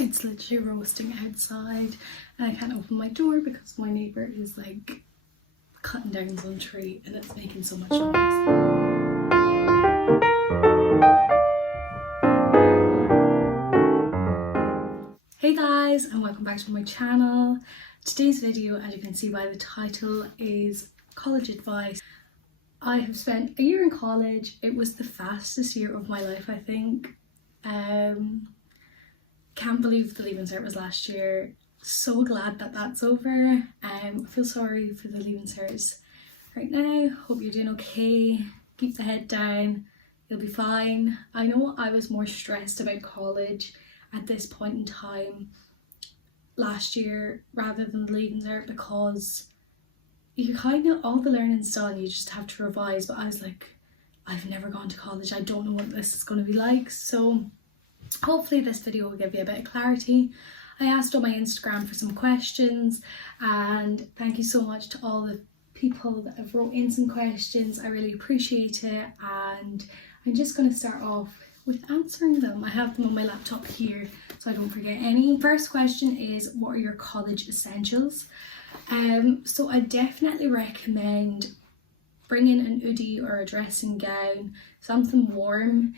It's literally roasting outside and I can't open my door because my neighbour is like cutting down some tree and it's making so much noise. Hey guys, and welcome back to my channel. Today's video, as you can see by the title, is college advice. I have spent a year in college. It was the fastest year of my life, I think. Can't believe the Leaving Cert was last year. So glad that that's over. I feel sorry for the Leaving Certs right now. Hope you're doing okay. Keep the head down. You'll be fine. I know I was more stressed about college at this point in time last year rather than the Leaving Cert because you kind of, all the learning's done, you just have to revise. But I was like, I've never gone to college. I don't know what this is going to be like. So hopefully this video will give you a bit of clarity. I asked on my Instagram for some questions and thank you so much to all the people that have wrote in some questions. I really appreciate it and I'm just going to start off with answering them. I have them on my laptop here so I don't forget any. First question is, what are your college essentials? So I definitely recommend bringing an hoodie or a dressing gown, something warm.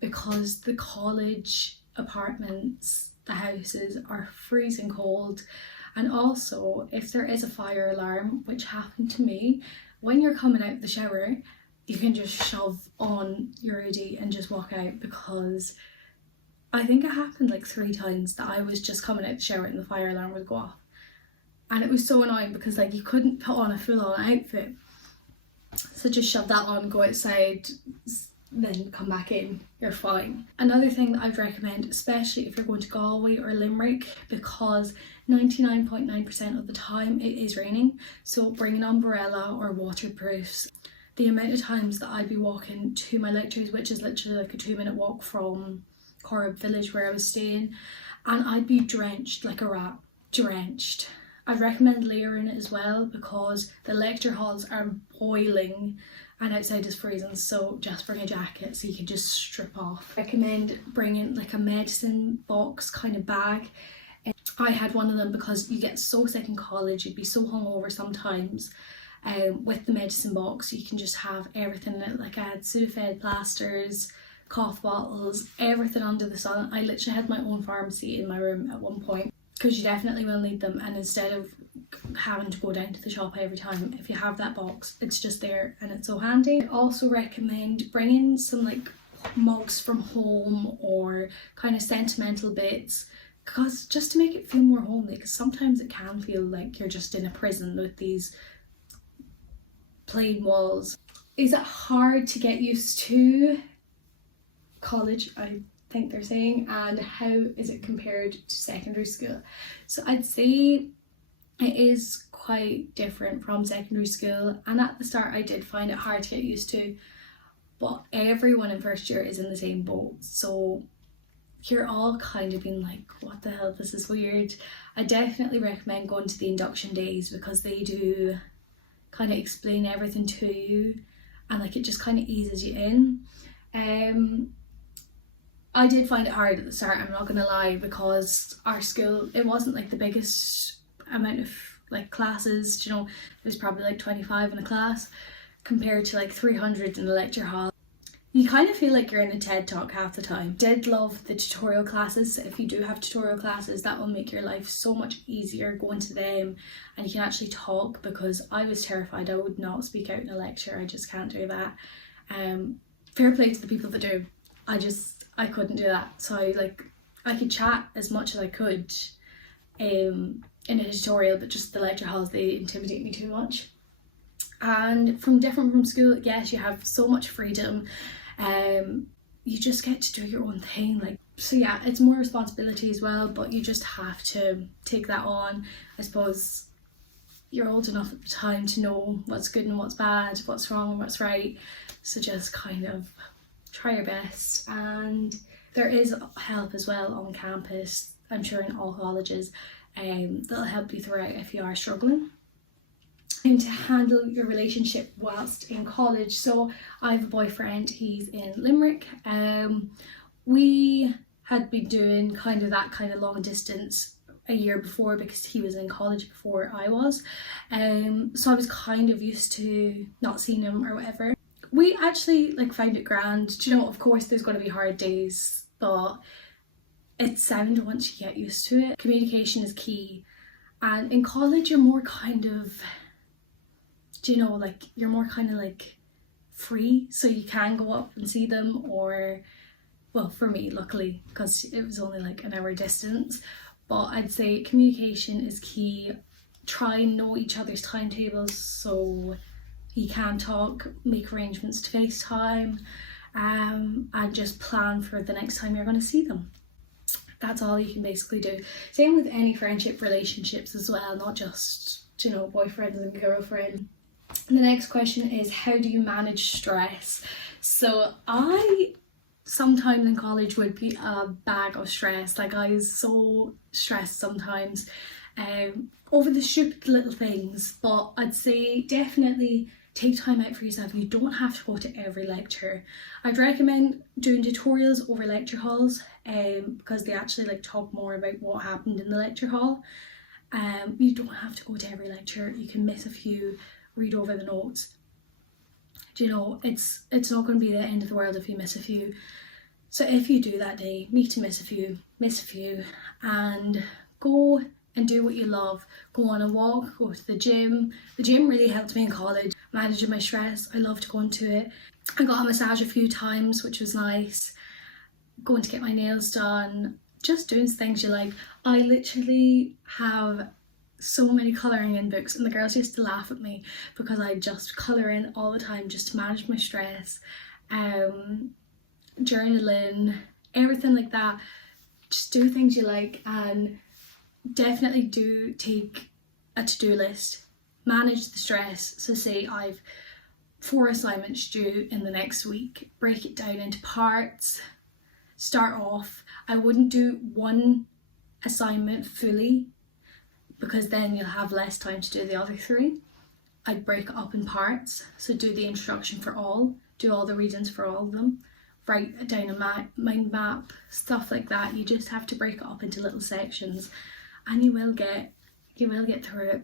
Because the college apartments, the houses are freezing cold, and also if there is a fire alarm, which happened to me, when you're coming out of the shower you can just shove on your hoodie and just walk out, because I think it happened like 3 times that I was just coming out of the shower and the fire alarm would go off, and it was so annoying because like you couldn't put on a full-on outfit, so just shove that on, go outside, then come back in, you're fine. Another thing that I'd recommend, especially if you're going to Galway or Limerick, because 99.9% of the time it is raining, so bring an umbrella or waterproofs. The amount of times that I'd be walking to my lectures, which is literally like a 2-minute walk from Corrib village where I was staying, and I'd be drenched like a rat, drenched. I'd recommend layering it as well because the lecture halls are boiling and outside is freezing, so just bring a jacket so you can just strip off. I recommend bringing like a medicine box kind of bag. I had one of them because you get so sick in college, you'd be so hungover sometimes. With the medicine box you can just have everything in it, like I had Sudafed plasters, cough bottles, everything under the sun. I literally had my own pharmacy in my room at one point, because you definitely will need them, and instead of having to go down to the shop every time, if you have that box it's just there and it's so handy. I also recommend bringing some like mugs from home or kind of sentimental bits, because just to make it feel more homely, because sometimes it can feel like you're just in a prison with these plain walls. Is it hard to get used to college? I think they're saying, and how is it compared to secondary school? So I'd say it is quite different from secondary school, and at the start I did find it hard to get used to, but everyone in first year is in the same boat, so you're all kind of being like, what the hell, this is weird. I definitely recommend going to the induction days because they do kind of explain everything to you and like it just kind of eases you in. I did find it hard at the start, I'm not gonna lie, because our school, it wasn't like the biggest amount of like classes, you know, there's probably like 25 in a class compared to like 300 in the lecture hall. You kind of feel like you're in a TED talk half the time. Did love the tutorial classes. If you do have tutorial classes, that will make your life so much easier, going to them and you can actually talk, because I was terrified. I would not speak out in a lecture, I just can't do that. Fair play to the people that do. I couldn't do that. So I could chat as much as I could in a tutorial, but just the lecture halls, they intimidate me too much. And different from school, yes, you have so much freedom. You just get to do your own thing. Like, so yeah, it's more responsibility as well, but you just have to take that on. I suppose you're old enough at the time to know what's good and what's bad, what's wrong and what's right. So just kind of try your best. And there is help as well on campus, I'm sure in all colleges, that'll help you throughout if you are struggling. And to handle your relationship whilst in college. So I have a boyfriend, he's in Limerick. We had been doing kind of that kind of long distance a year before because he was in college before I was. So I was kind of used to not seeing him or whatever. We actually like found it grand. Do you know, of course there's going to be hard days, but it's sound once you get used to it. Communication is key. And in college you're more kind of, do you know, like you're more kind of like free, so you can go up and see them, or, well, for me luckily because it was only like an hour distance. But I'd say communication is key. Try and know each other's timetables so you can talk, make arrangements to FaceTime, and just plan for the next time you're going to see them. That's all you can basically do. Same with any friendship relationships as well, not just, you know, boyfriends and girlfriend. The next question is, how do you manage stress? So I sometimes in college would be a bag of stress. Like I was so stressed sometimes over the stupid little things, but I'd say definitely take time out for yourself. You don't have to go to every lecture. I'd recommend doing tutorials over lecture halls because they actually like talk more about what happened in the lecture hall. You don't have to go to every lecture. You can miss a few, read over the notes. Do you know, it's not going to be the end of the world if you miss a few. So if you do that day, need to miss a few, and go and do what you love. Go on a walk, go to the gym. The gym really helped me in college, managing my stress. I loved going to it. I got a massage a few times, which was nice. Going to get my nails done, just doing things you like. I literally have so many colouring in books, and the girls used to laugh at me because I just colour in all the time just to manage my stress. Journaling, everything like that. Just do things you like, and definitely do take a to-do list. Manage the stress. So say I've 4 assignments due in the next week, break it down into parts. Start off, I wouldn't do one assignment fully because then you'll have less time to do the other 3. I'd break it up in parts. So do the introduction for all, do all the readings for all of them, write down a mind map, stuff like that. You just have to break it up into little sections, and you will get through it.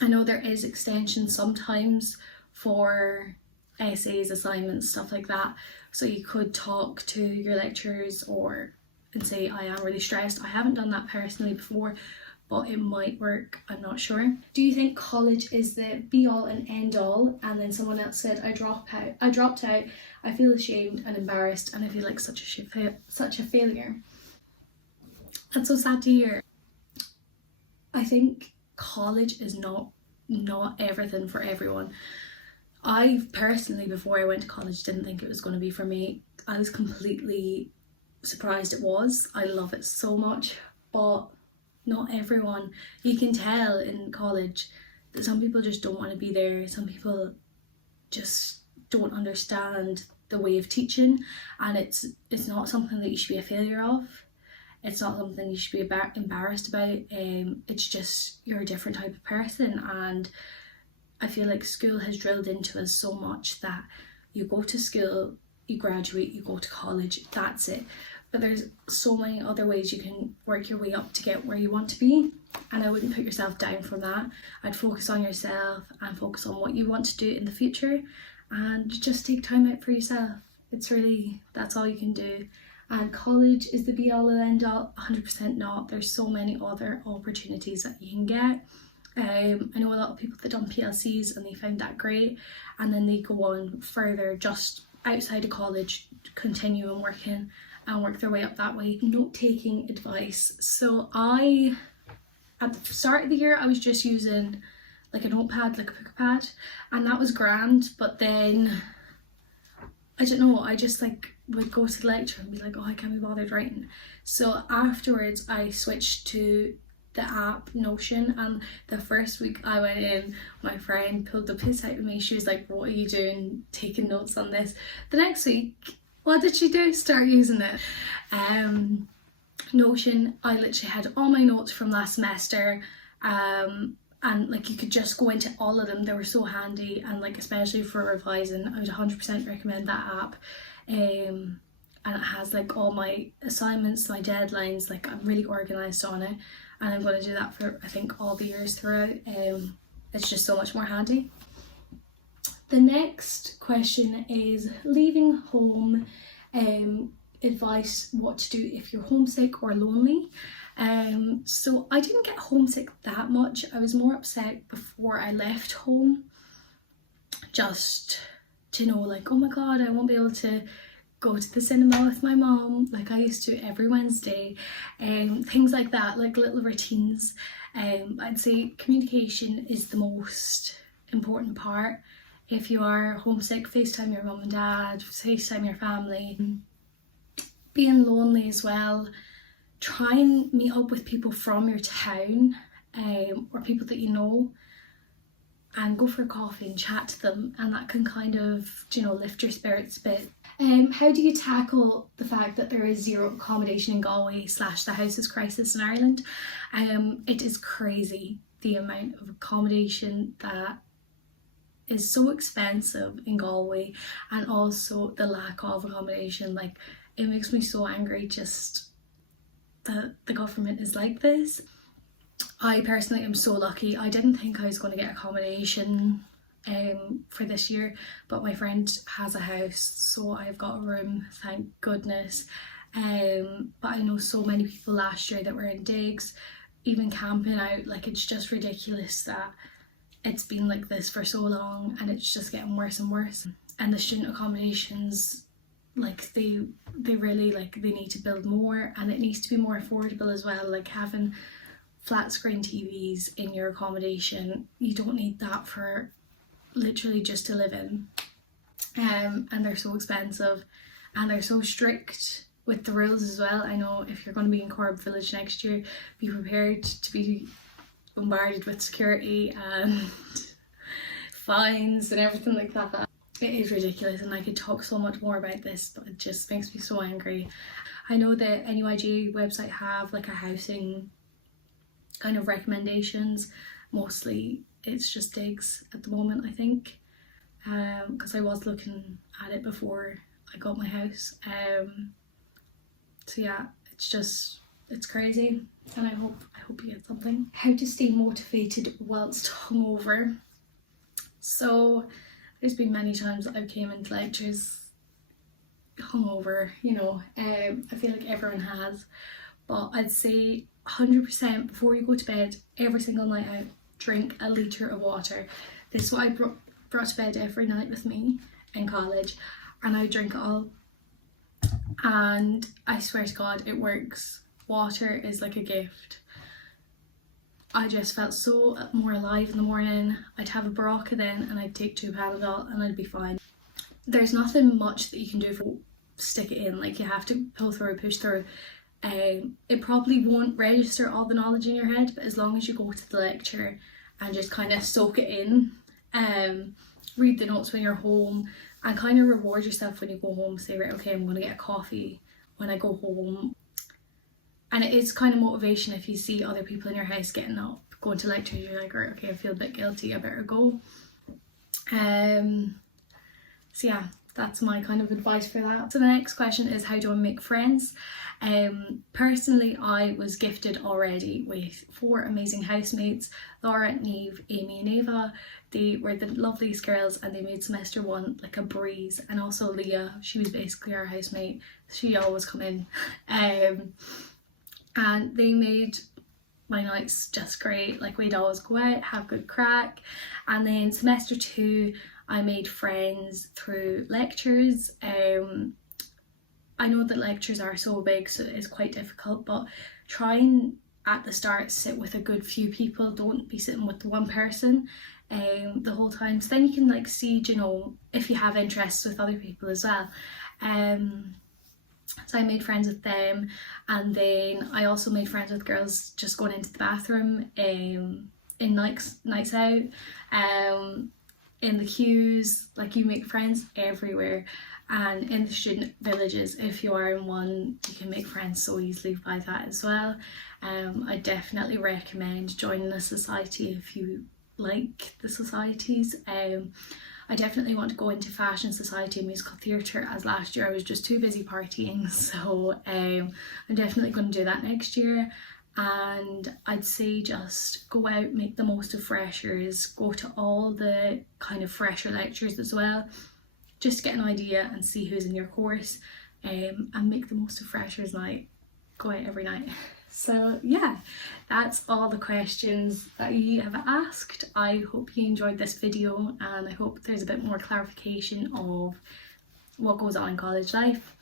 I know there is extensions sometimes for essays, assignments, stuff like that. So you could talk to your lecturers and say, I am really stressed. I haven't done that personally before, but it might work, I'm not sure. Do you think college is the be all and end all? And then someone else said, I dropped out, I feel ashamed and embarrassed, and I feel like such a failure. That's so sad to hear. I think college is not everything for everyone. I personally, before I went to college, didn't think it was going to be for me. I was completely surprised it was. I love it so much, but not everyone. You can tell in college that some people just don't want to be there. Some people just don't understand the way of teaching, and it's not something that you should be a failure of. It's not something you should be embarrassed about. It's just you're a different type of person, and I feel like school has drilled into us so much that you go to school, you graduate, you go to college, that's it. But there's so many other ways you can work your way up to get where you want to be, and I wouldn't put yourself down from that. I'd focus on yourself and focus on what you want to do in the future, and just take time out for yourself. It's really, that's all you can do. And college is the be all and end all? 100% not. There's so many other opportunities that you can get. I know a lot of people that done PLCs and they found that great, and then they go on further just outside of college, continue and working and work their way up that way. Note-taking advice. So at the start of the year, I was just using like a notepad, like a picker pad, and that was grand. But then, I don't know, I just like would go to the lecture and be like, oh, I can't be bothered writing. So afterwards, I switched to the app Notion, and the first week I went in, my friend pulled the piss out of me. She was like, what are you doing taking notes on this? The next week, what did she do? Start using it. Notion, I literally had all my notes from last semester, and like you could just go into all of them. They were so handy, and like especially for revising, I would 100% recommend that app. and it has like all my assignments, my deadlines, like I'm really organised on it, and I'm going to do that for I think all the years throughout. It's just so much more handy. The next question is leaving home, advice what to do if you're homesick or lonely. So I didn't get homesick that much. I was more upset before I left home, just to know like, oh my god, I won't be able to go to the cinema with my mom like I used to every Wednesday, things like that, like little routines. I'd say communication is the most important part. If you are homesick, FaceTime your mum and dad, FaceTime your family. Being lonely as well, try and meet up with people from your town, or people that you know, and go for a coffee and chat to them, and that can kind of, you know, lift your spirits a bit. How do you tackle the fact that there is zero accommodation in Galway / the houses crisis in Ireland? It is crazy the amount of accommodation that is so expensive in Galway, and also the lack of accommodation. Like, it makes me so angry just that the government is like this. I personally am so lucky. I didn't think I was going to get accommodation for this year, but my friend has a house, so I've got a room, thank goodness. But I know so many people last year that were in digs, even camping out. Like, it's just ridiculous that it's been like this for so long, and it's just getting worse and worse. And the student accommodations, like they really, like, they need to build more, and it needs to be more affordable as well. Like, having flat screen TVs in your accommodation, you don't need that for literally just to live in. And they're so expensive, and they're so strict with the rules as well. I know if you're going to be in Corb Village next year, be prepared to be bombarded with security and fines and everything like that. It is ridiculous, and I could talk so much more about this, but it just makes me so angry. I know the NUIG website have like a housing kind of recommendations. Mostly it's just digs at the moment, I think, because I was looking at it before I got my house. So yeah, it's crazy, and I hope you get something. How to stay motivated whilst hungover. So there's been many times that I've came into lectures hungover, you know. I feel like everyone has, but I'd say 100% before you go to bed every single night out, drink a litre of water. This is what I brought to bed every night with me in college, and I drink it all, and I swear to God it works. Water is like a gift. I just felt so more alive in the morning. I'd have a Barocca then, and I'd take 2 Panadol and I'd be fine. There's nothing much that you can do for stick it in, like you have to pull through, push through. It probably won't register all the knowledge in your head, but as long as you go to the lecture and just kind of soak it in, read the notes when you're home, and kind of reward yourself when you go home. Say, right, okay, I'm going to get a coffee when I go home. And it is kind of motivation if you see other people in your house getting up, going to lectures, you're like, right, okay, I feel a bit guilty, I better go. So yeah, that's my kind of advice for that. So the next question is, how do I make friends? Personally, I was gifted already with 4 amazing housemates: Laura, Neve, Amy and Ava. They were the loveliest girls, and they made semester 1 like a breeze. And also Leah, she was basically our housemate, she always come in. And they made my nights just great. Like, we'd always go out, have good crack. And then semester 2, I made friends through lectures. I know that lectures are so big, so it's quite difficult, but try and at the start sit with a good few people. Don't be sitting with one person the whole time, so then you can like see, you know, if you have interests with other people as well. So I made friends with them, and then I also made friends with girls just going into the bathroom in nights out, in the queues. Like, you make friends everywhere. And in the student villages, if you are in one, you can make friends so easily by that as well. I definitely recommend joining a society if you like the societies. I definitely want to go into fashion, society and musical theatre, as last year I was just too busy partying. So I'm definitely going to do that next year. And I'd say just go out, make the most of freshers, go to all the kind of fresher lectures as well, just to get an idea and see who's in your course, and make the most of freshers night. Go out every night. So yeah, that's all the questions that you have asked. I hope you enjoyed this video, and I hope there's a bit more clarification of what goes on in college life.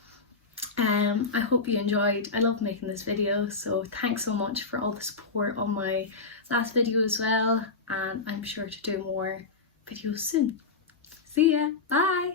I hope you enjoyed. I love making this video, so thanks so much for all the support on my last video as well, and I'm sure to do more videos soon. See ya, bye!